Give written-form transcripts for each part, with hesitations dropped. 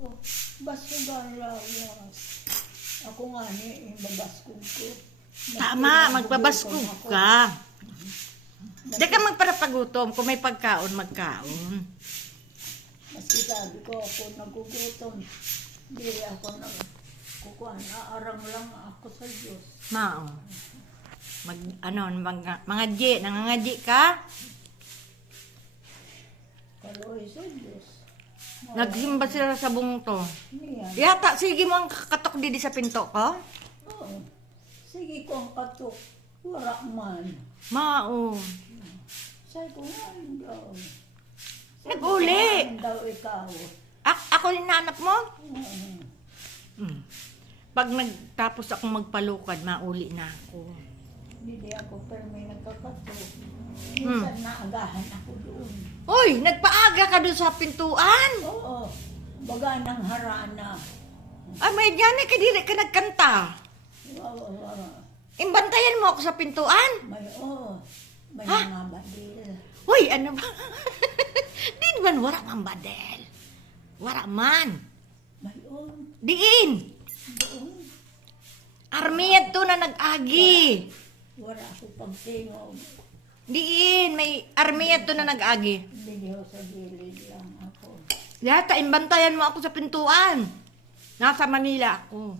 Oh, basugan layas. Ako nga ni, babaskog ko. Tama, magbabaskog ka. Di ka magparapagutom. Kung may pagkaon, magkaon. Maski sabi ko ako nagugutom. Hindi ako nagkukuha. Naarang lang ako sa Diyos. Mao. Mga G, nangangaji ka? Kaloy sa Diyos. Nagsimba sila sa bungto. Niyan. Yata, sige mo ang katok didi sa pinto ko. Oo. Sige ko ang katok. Wala man. Mao. Sabi ko nga daw. Nag-uli. Daw ikaw. Ako yung nanap mo? Oo. Pag nagtapos akong magpalukad, mauli na ako. Hindi ako pero may nagkakatok. Minsan naagahan ako doon. Uy, nagpaaga ka doon sa pintuan. Oo. Baga ng harana. Ay, may gani ka dili ka nagkanta. Imbantayan mo ako sa pintuan. May may Ha? mga badil. Uy, ano ba? Di man wala man badel. Wala man. Mayon. Diin. Doon. Armiyad to na nag-agi. Wala ako pagtingog. Diin, may armiyad to na nag-agi. Hindi ako sa gilid lang ako. Yata, imbantayan mo ako sa pintuan. Nasa Manila ako.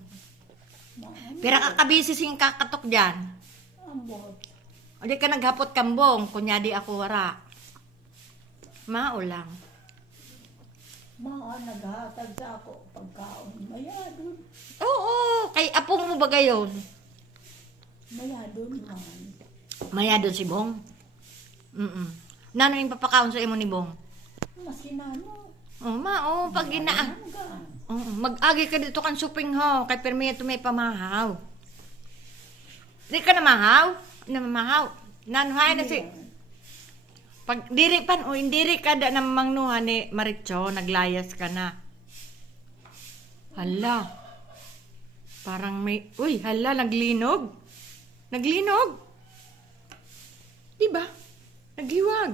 Pero kakabisi sing kakatok dyan. Ambot. O di ka naghapot kambong, kunyadi ako wara. Mao lang. Mga naghatag sa ako pagkaon. Mayadon. Oo, kay apong mo ba gayon? Mayadon man. Maya doon si Bong. Nano yung papakaon sa imo ni Bong? Masinano. Oh, mao, pag ginaan. Hanggang. Mag-agi ka dito kan suping ho, kay permiya to may pamahaw. Di ka namahaw? Namahaw. Nanuhay na si... Pag diri pan, o indiri ka da na mangnuha ni Maricho, naglayas ka na. Hala. Parang may... Uy, hala, naglinog. Naglinog. Diba? Nagliwag.